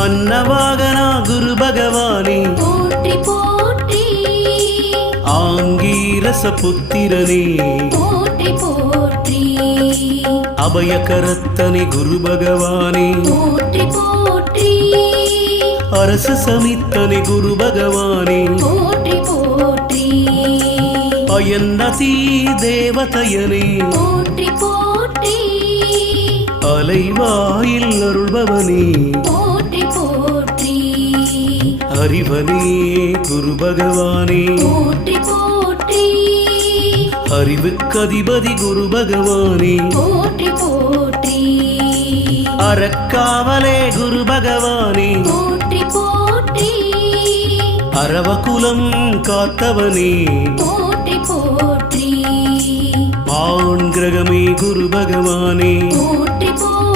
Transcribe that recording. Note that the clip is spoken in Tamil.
அன்னவாகனா குரு பகவானே போற்றி போற்றி ஆங்கீரச புத்திரனே போற்றி போற்றி அபயகரத்தனே குரு பகவானே போற்றி போற்றி அரசு சமித்தனே குரு பகவானே போற்றி போற்றி அயன்னதி தேவதையனே போற்றி போற்றி அலைவாயில் அருள்பவனே போற்றி போற்றி அறிவனே குரு பகவானே போற்றி போற்றி அறிவுக்கதிபதி குரு பகவானே போற்றி போற்றி அறக்காவலே குரு பகவானே போற்றி போற்றி அரவகுலம் காத்தவனே போற்றி போற்றி ஆண் கிரகமே குரு பகவானே போற்றி போற்றி